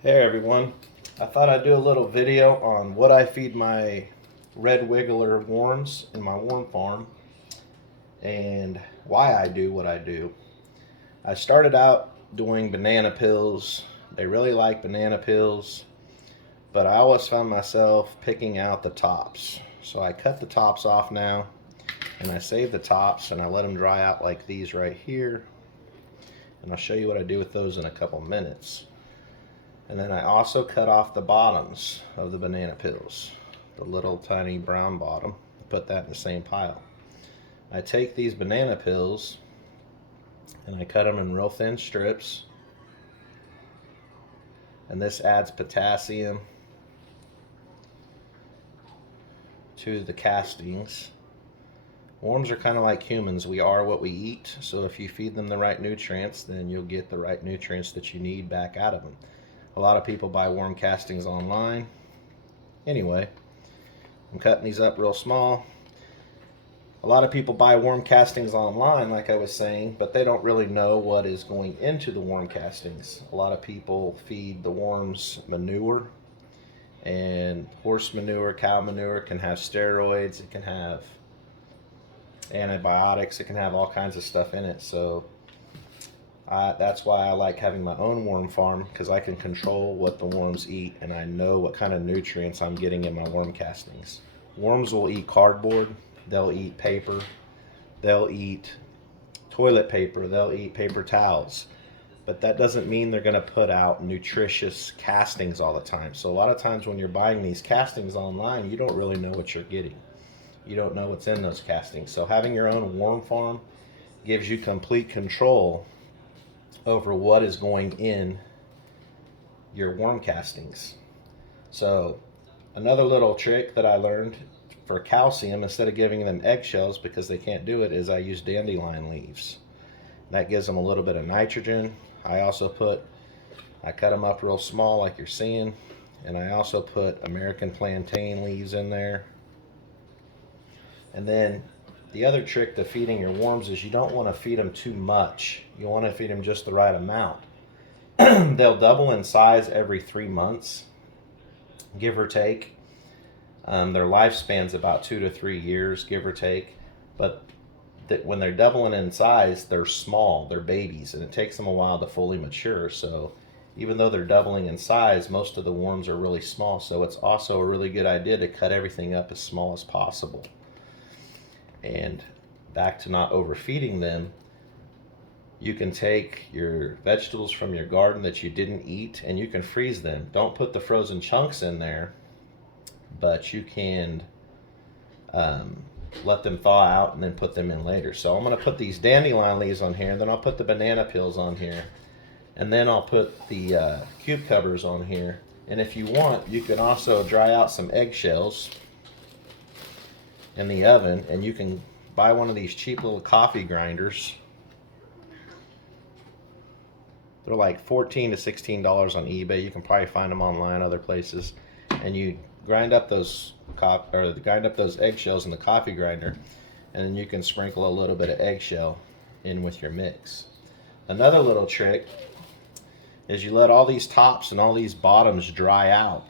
Hey everyone, I thought I'd do a little video on what I feed my red wiggler worms in my worm farm and why I do what I do. I started out doing banana pills. They really like banana pills, but I always found myself picking out the tops. So I cut the tops off now and I save the tops and I let them dry out like these right here. And I'll show you what I do with those in a couple minutes. And then I also cut off the bottoms of the banana pills, the little tiny brown bottom, put that in the same pile. I take these banana pills and I cut them in real thin strips, and this adds potassium to the castings. Worms are kind of like humans. We are what we eat, so if you feed them the right nutrients, then you'll get the right nutrients that you need back out of them. A lot of people buy worm castings online. Anyway, I'm cutting these up real small. A lot of people buy worm castings online, like I was saying, but they don't really know what is going into the worm castings. A lot of people feed the worms manure, and horse manure, cow manure can have steroids, it can have antibiotics, it can have all kinds of stuff in it. So that's why I like having my own worm farm, because I can control what the worms eat and I know what kind of nutrients I'm getting in my worm castings. Worms will eat cardboard, they'll eat paper, they'll eat toilet paper, they'll eat paper towels, but that doesn't mean they're going to put out nutritious castings all the time. So a lot of times when you're buying these castings online, you don't really know what you're getting. You don't know what's in those castings. So having your own worm farm gives you complete control over what is going in your worm castings. So another little trick that I learned for calcium, instead of giving them eggshells because they can't do it, is I use dandelion leaves. That gives them a little bit of nitrogen. I cut them up real small like you're seeing, and I also put American plantain leaves in there. And then the other trick to feeding your worms is you don't want to feed them too much. You want to feed them just the right amount. They'll double in size every 3 months, give or take. Their lifespan's about 2 to 3 years, give or take. But when they're doubling in size, they're small, they're babies, and it takes them a while to fully mature. So even though they're doubling in size, most of the worms are really small. So it's also a really good idea to cut everything up as small as possible. And back to not overfeeding them, you can take your vegetables from your garden that you didn't eat and you can freeze them. Don't put the frozen chunks in there, but you can let them thaw out and then put them in later. So I'm going to put these dandelion leaves on here, and then I'll put the banana peels on here, and then I'll put the cucumbers on here. And if you want, you can also dry out some eggshells in the oven, and you can buy one of these cheap little coffee grinders. They're like $14 to $16 on eBay. You can probably find them online other places. And you grind up those eggshells in the coffee grinder, and then you can sprinkle a little bit of eggshell in with your mix. Another little trick is you let all these tops and all these bottoms dry out,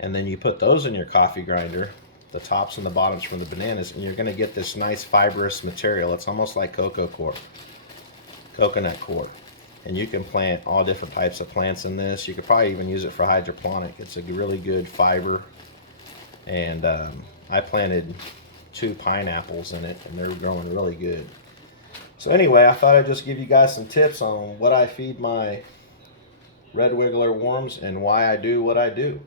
and then you put those in your coffee grinder, the tops and the bottoms from the bananas, and you're going to get this nice fibrous material. It's almost like coconut coir. And you can plant all different types of plants in this. You could probably even use it for hydroponic. It's a really good fiber. And I planted 2 pineapples in it, and they're growing really good. So anyway, I thought I'd just give you guys some tips on what I feed my red wiggler worms and why I do what I do.